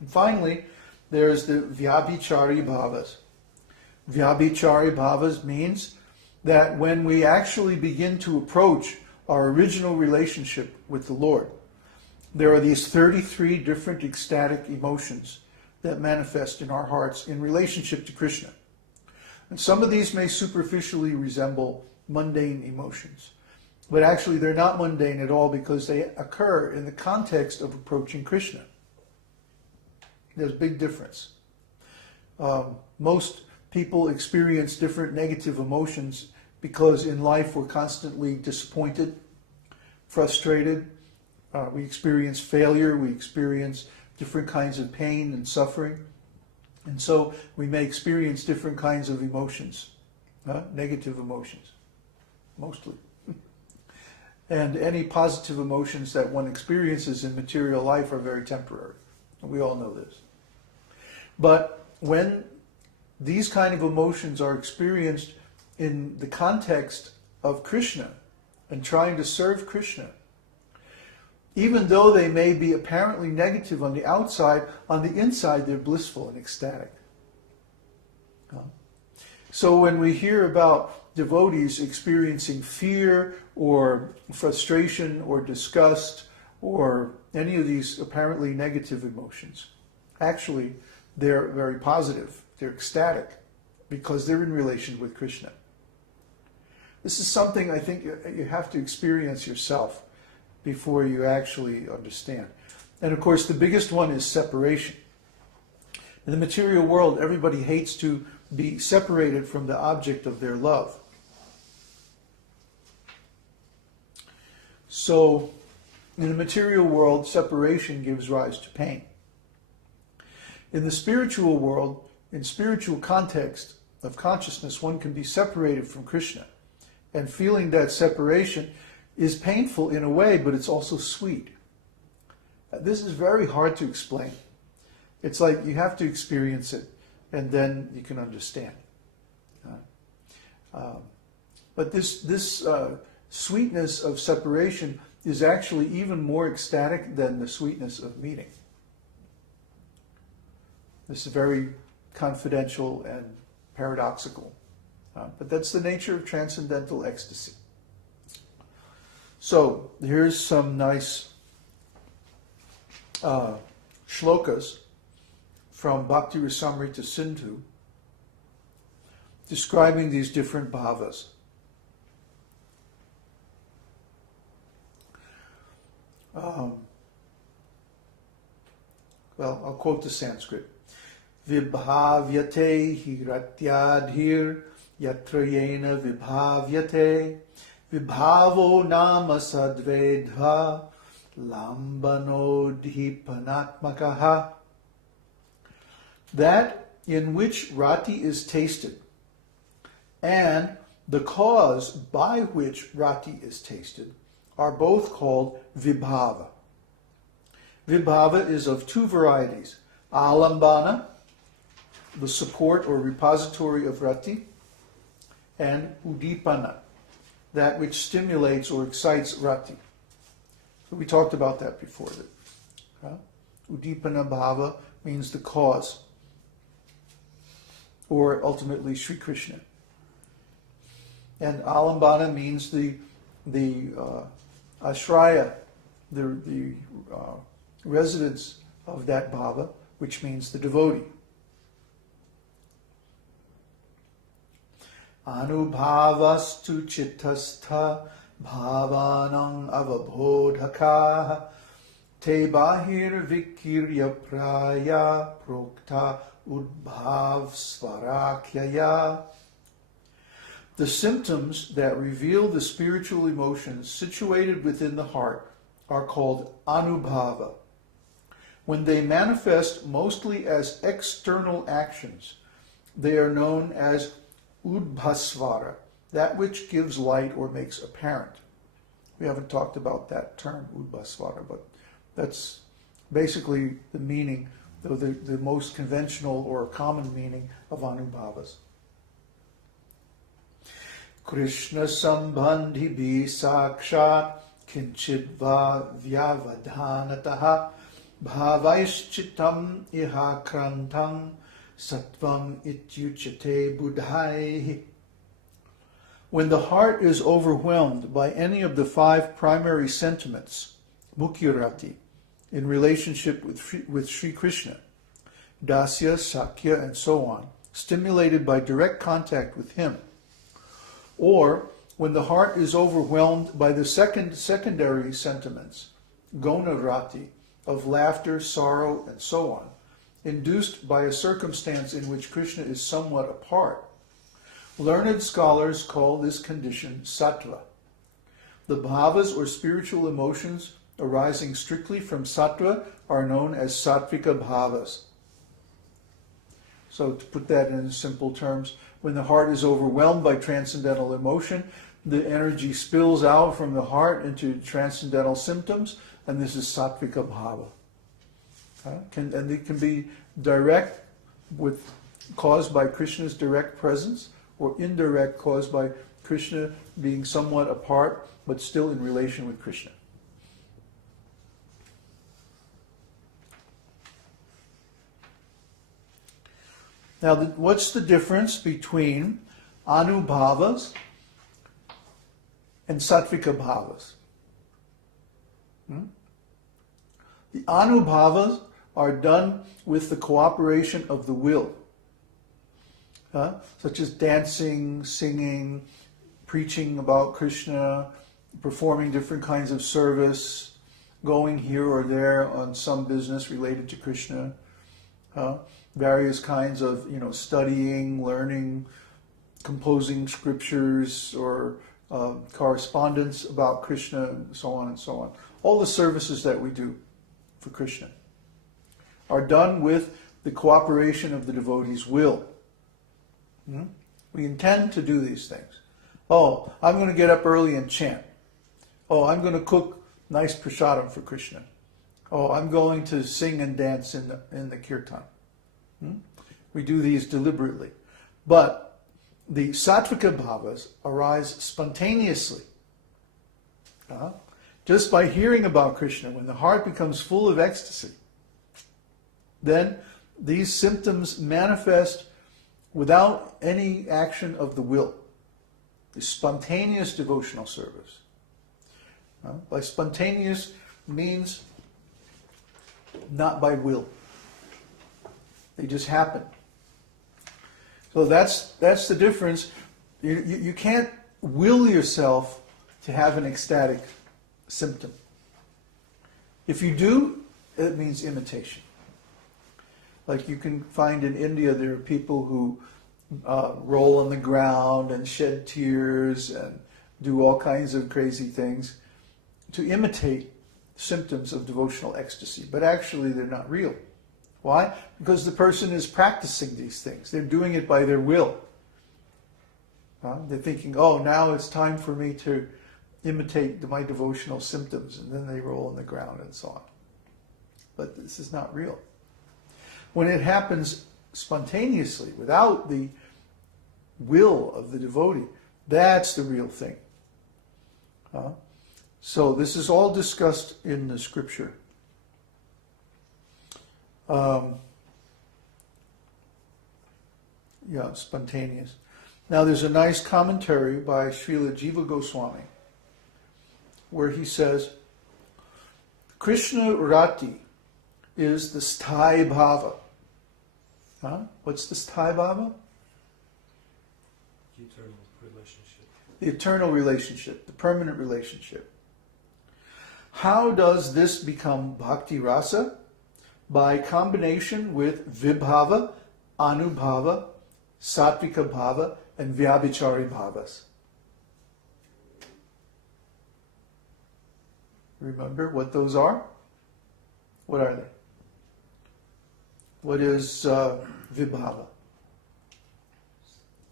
And finally, there's the vyabhichari bhavas. Vyabhichari bhavas means that when we actually begin to approach our original relationship with the Lord, there are these 33 different ecstatic emotions that manifest in our hearts in relationship to Krishna. And some of these may superficially resemble mundane emotions, but actually they're not mundane at all because they occur in the context of approaching Krishna. There's a big difference. Most people experience different negative emotions because in life we're constantly disappointed, frustrated, we experience failure, we experience different kinds of pain and suffering. And so we may experience different kinds of emotions, negative emotions, mostly. And any positive emotions that one experiences in material life are very temporary. We all know this. But when these kind of emotions are experienced in the context of Krishna and trying to serve Krishna, even though they may be apparently negative on the outside, on the inside they're blissful and ecstatic. So when we hear about devotees experiencing fear or frustration or disgust or any of these apparently negative emotions, actually they're very positive, they're ecstatic because they're in relation with Krishna. This is something I think you have to experience yourself before you actually understand. And of course, the biggest one is separation. In the material world, everybody hates to be separated from the object of their love. So, in the material world, separation gives rise to pain. In the spiritual world, in spiritual context of consciousness, one can be separated from Krishna. And feeling that separation is painful in a way, but it's also sweet. This is very hard to explain. It's like you have to experience it, and then you can understand. But this sweetness of separation is actually even more ecstatic than the sweetness of meeting. This is very confidential and paradoxical. But that's the nature of transcendental ecstasy. So, here's some nice shlokas from Bhakti-rasāmṛta-sindhu describing these different bhavas. Well, I'll quote the Sanskrit. Vibhavyate hiratyadhir yatra yena vibhavyate vibhavo nama sadvedha lambano dhipanatmakaha. That in which rati is tasted and the cause by which rati is tasted are both called vibhava. Vibhava is of two varieties. Alambana, the support or repository of rati, and udipana, that which stimulates or excites rati. So we talked about that before. Udipana bhava means the cause, or ultimately Sri Krishna. And alambana means the ashraya, the residence of that bhava, which means the devotee. Anubhavastu chittastha bhavanam avabodhaka te bahir vikirya praya prokta udbhav svarakyaya. The symptoms that reveal the spiritual emotions situated within the heart are called anubhava. When they manifest mostly as external actions, they are known as udbhasvara, that which gives light or makes apparent. We haven't talked about that term, udbhasvara, but that's basically the meaning, the most conventional or common meaning of anubhavas. Krishna sambandhi bi sakshat kinchit va vyavadhanataha bhavaishchitam iha krantang sattvam ityuchate buddhai. When the heart is overwhelmed by any of the 5 primary sentiments, mukhya-rati, in relationship with Śrī Krishna, dāsya, sakhya, and so on, stimulated by direct contact with him, or when the heart is overwhelmed by the secondary sentiments, gauṇa-rati, of laughter, sorrow, and so on, induced by a circumstance in which Krishna is somewhat apart, learned scholars call this condition sattva. The bhavas, or spiritual emotions arising strictly from sattva, are known as sattvika bhavas. So to put that in simple terms, when the heart is overwhelmed by transcendental emotion, the energy spills out from the heart into transcendental symptoms, and this is sattvika bhava. And it can be direct, caused by Krishna's direct presence, or indirect, caused by Krishna being somewhat apart, but still in relation with Krishna. Now, what's the difference between anubhavas and sattvika bhavas? The anubhavas are done with the cooperation of the will, such as dancing, singing, preaching about Krishna, performing different kinds of service, going here or there on some business related to Krishna, various kinds of studying, learning, composing scriptures or correspondence about Krishna, and so on and so on. All the services that we do for Krishna are done with the cooperation of the devotee's will. We intend to do these things. Oh, I'm going to get up early and chant. Oh, I'm going to cook nice prasadam for Krishna. Oh, I'm going to sing and dance in the kirtan. We do these deliberately. But the sattvika bhavas arise spontaneously. Just by hearing about Krishna, when the heart becomes full of ecstasy, then these symptoms manifest without any action of the will. The spontaneous devotional service. By spontaneous means not by will. They just happen. So that's the difference. You can't will yourself to have an ecstatic symptom. If you do, it means imitation. Like you can find in India, there are people who roll on the ground and shed tears and do all kinds of crazy things to imitate symptoms of devotional ecstasy. But actually they're not real. Why? Because the person is practicing these things. They're doing it by their will. They're thinking, oh, now it's time for me to imitate my devotional symptoms, and then they roll on the ground and so on. But this is not real. When it happens spontaneously, without the will of the devotee, that's the real thing. So this is all discussed in the scripture. Spontaneous. Now there's a nice commentary by Srila Jiva Goswami where he says, Krishna-rati is the Sthāyi-bhāva. What's the Sthāyi-bhāva? The eternal relationship. The eternal relationship, the permanent relationship. How does this become bhakti-rasa? By combination with vibhava, anubhava, sattvika bhava, and vyabhichari bhavas. Remember what those are? What are they? What is vibhava?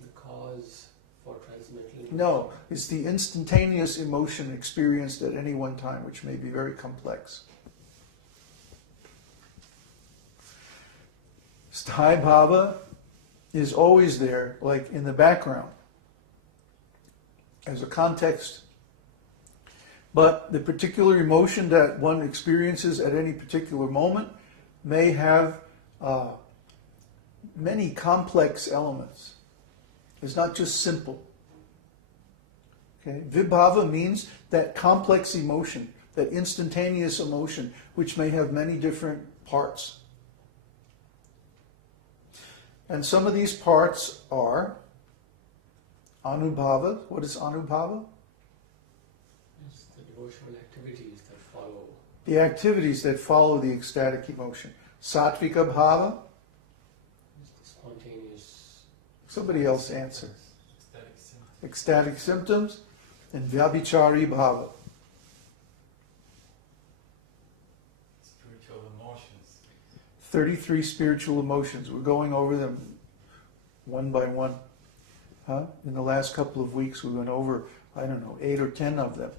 The cause for transcendental. No, it's the instantaneous emotion experienced at any one time, which may be very complex. Sthāyi-bhāva is always there, like in the background, as a context. But the particular emotion that one experiences at any particular moment may have many complex elements. It's not just simple. Okay? Vibhava means that complex emotion, that instantaneous emotion, which may have many different parts. And some of these parts are anubhava. What is anubhava? It's the devotional activities that follow. The activities that follow the ecstatic emotion. Sattvika bhava. It's the spontaneous. Somebody else answer. Ecstatic symptoms. And vyabhichari bhava. Spiritual emotions. 33 spiritual emotions. We're going over them one by one. In the last couple of weeks we went over, 8 or 10 of them.